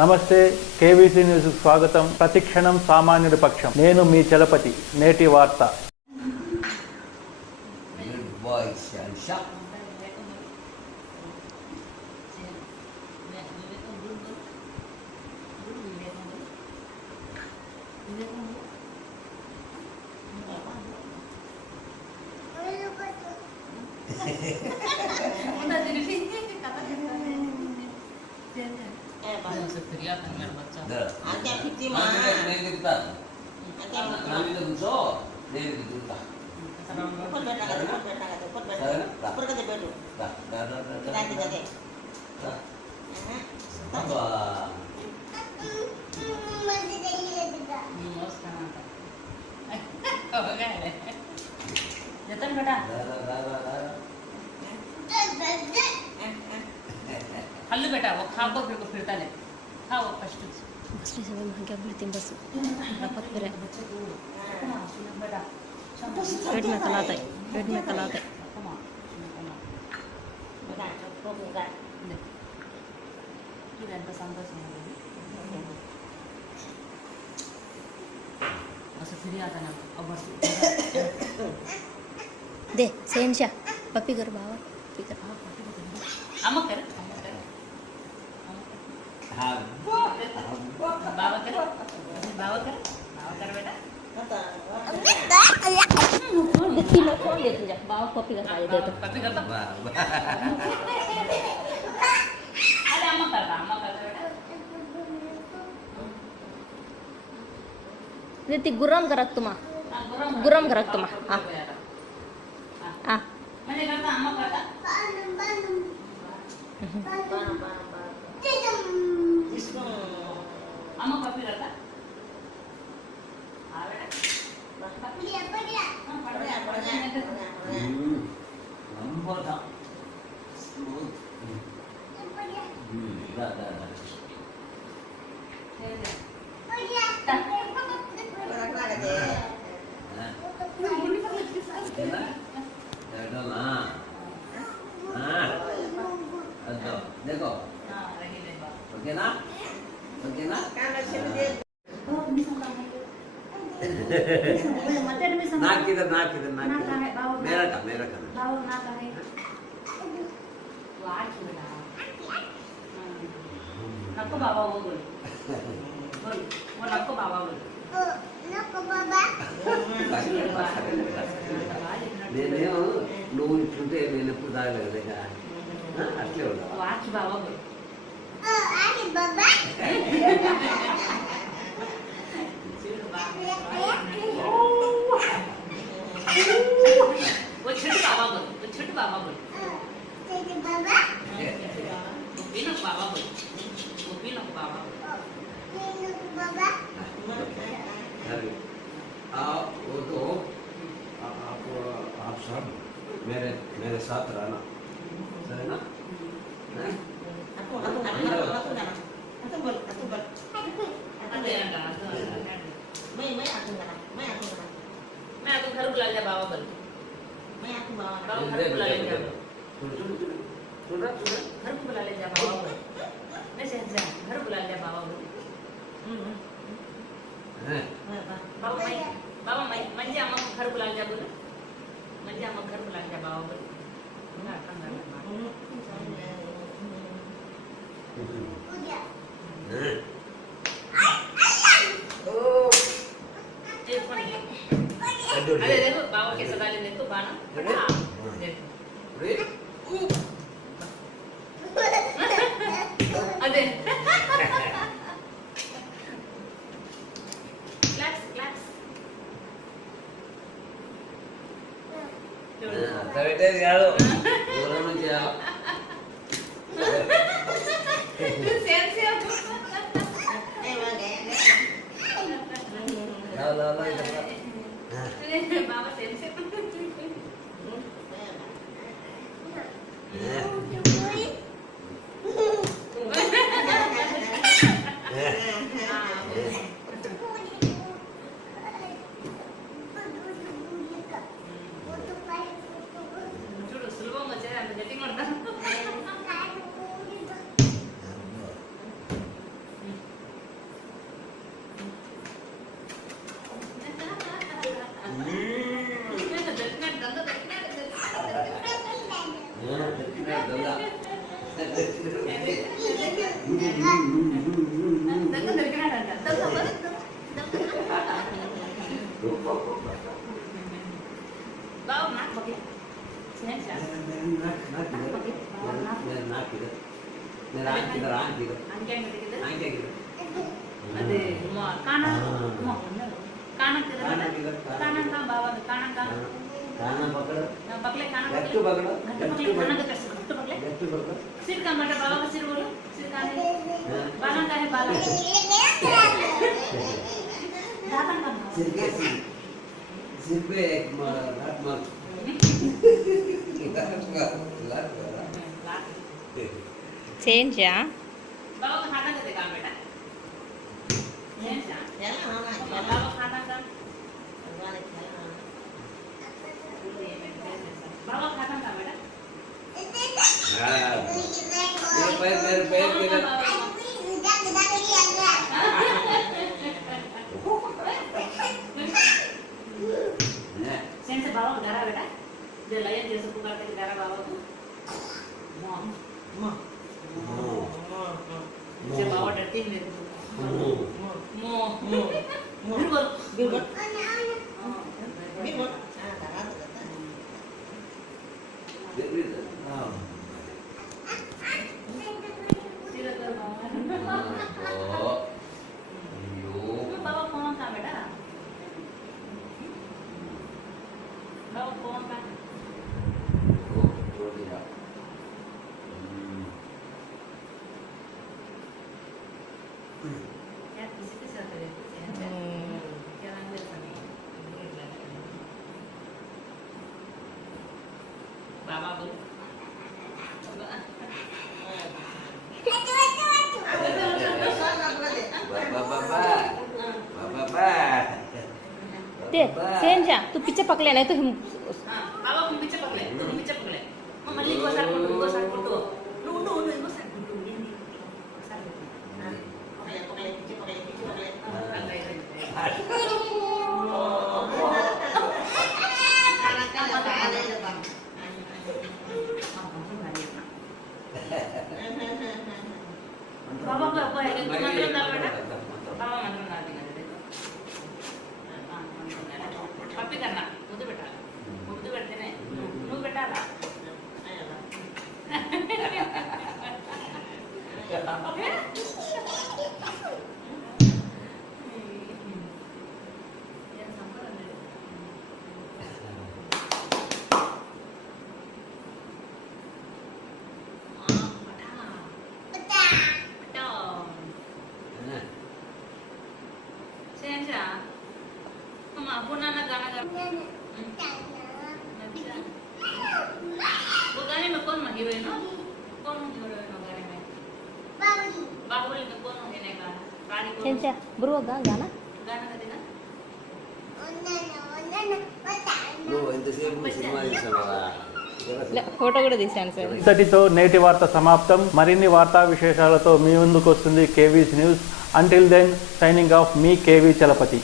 నమస్తే KVC news స్వాగతం. ప్రతిక్షణం సామాన్యుడి పక్షం. నేను మీ చలపతి. నేటి వార్త. हल्लू बेटा वो खाओ फिर को फिरता ले खाओ फर्स्ट बसले सगळे महाग्या भरतीन बस रपत फिरे पेट में कलाता है पेट में कलाता है असं फिरी आता ना बस दे सेनशा पप्पी कर बाबा पप्पी कर आमा कर बाबा कर बाबा कर बेटा किलो कौन दे तुझे बाबा पप्पी का खाए दे तो पप्पी करता अरे आमा करता बेटा ती गुरम करत तुम्हा गुरम करत तुम्हा हां हां मैंने करता आमा करता आमा पप्पी करता हां बेटा पढ़िया नंबर था स्मूथ देखो ओके ना नाक किधर मेरा का नको बाबा वो बोल वो नको बाबा बोल నేను నువ్వు ఇట్లుంటే నేను ఎప్పుడు తాగలేదు కదా అట్లే ఉన్నా वाच बाबा बोल वो छोटू बाबा बोल बिना बाबा बोल वो बिना बाबा वो तो आप सब मेरे साथ रहना सही ना मैं आपको घर बुला लिया बाबा बोल बाबा घर बुला ले जा घर बुला ले जा बाबा बोल मैं से घर बुला लिया बाबा बोल बाबा मैं म्हणजे आम्हा घर बुला लिया बोल म्हणजे आम्हा घर बुला लिया बाबा बोल अरे देखो बाबा कैसे डाले देखो बाना अरे क्लैप्स కరెక్టే కాదు దూరం నుంచి बाबा सेम దగ్గర దొరికినాడంట బాబు నాకు పక్కలే अरे काना काना काना का बाबा काना का काना पकड़ पकड़े काना गट्टू पकड़ो पकड़े काना का कैसे गट्टू पकड़े सिर का मतलब बाबा का सिर बोलो सिर का है बाला का है बाला दादा का सिर के सिर पे एक लात मार చేంజ్ बाबा का खाना का देखा बेटा बाबा खाना का बाबा खाना का बेटा पैर पैर सेंस बाबा को डरा बेटा जो लयन जैसे पुकारते कि डरा बाबा को मॉम मॉम से बाबा डरते ही नहीं मो मो बिल्कुल बिल्कुल बिल्कुल बाबा कौन था बेटा बाबा कौन था क्या किसी के साथ रहते हैं क्या नाम है सभी बाबा बोल ते सेम जा तू पीछे पकड़े नहीं तो हम बाबा तुम पीछे पकड़े तुम पीछे पकड़े मम्मी को साथ कुटो नो नो नो इनको साथ कुटो ये नहीं साथ हां पकड़े पकड़े पीछे पकड़े बाबा को apa ya itu mantra enggak benar बाबा mantra enggak dengar papi karena mudu పెట్టనే నువ్వు పెట్టాలా Senja, mama aku nana गाना गा वो गाने में कौन हीरोइन हो कौन हीरोइन हो गाने में बाहुबली में कौन है का रानी कौन చేంజ్ బ్రో గానా गाना का देना నువ్వు ఎంతసేపు సినిమా చూసావా ఫోటో కూడా తీశాను సార్ ఇంతటితో నేటి వార్త సమాప్తం. మరిన్ని వార్తా విశేషాలతో మీ ముందుకు వస్తుంది KV's news. Until then signing off మీ కేవీ చలపతి.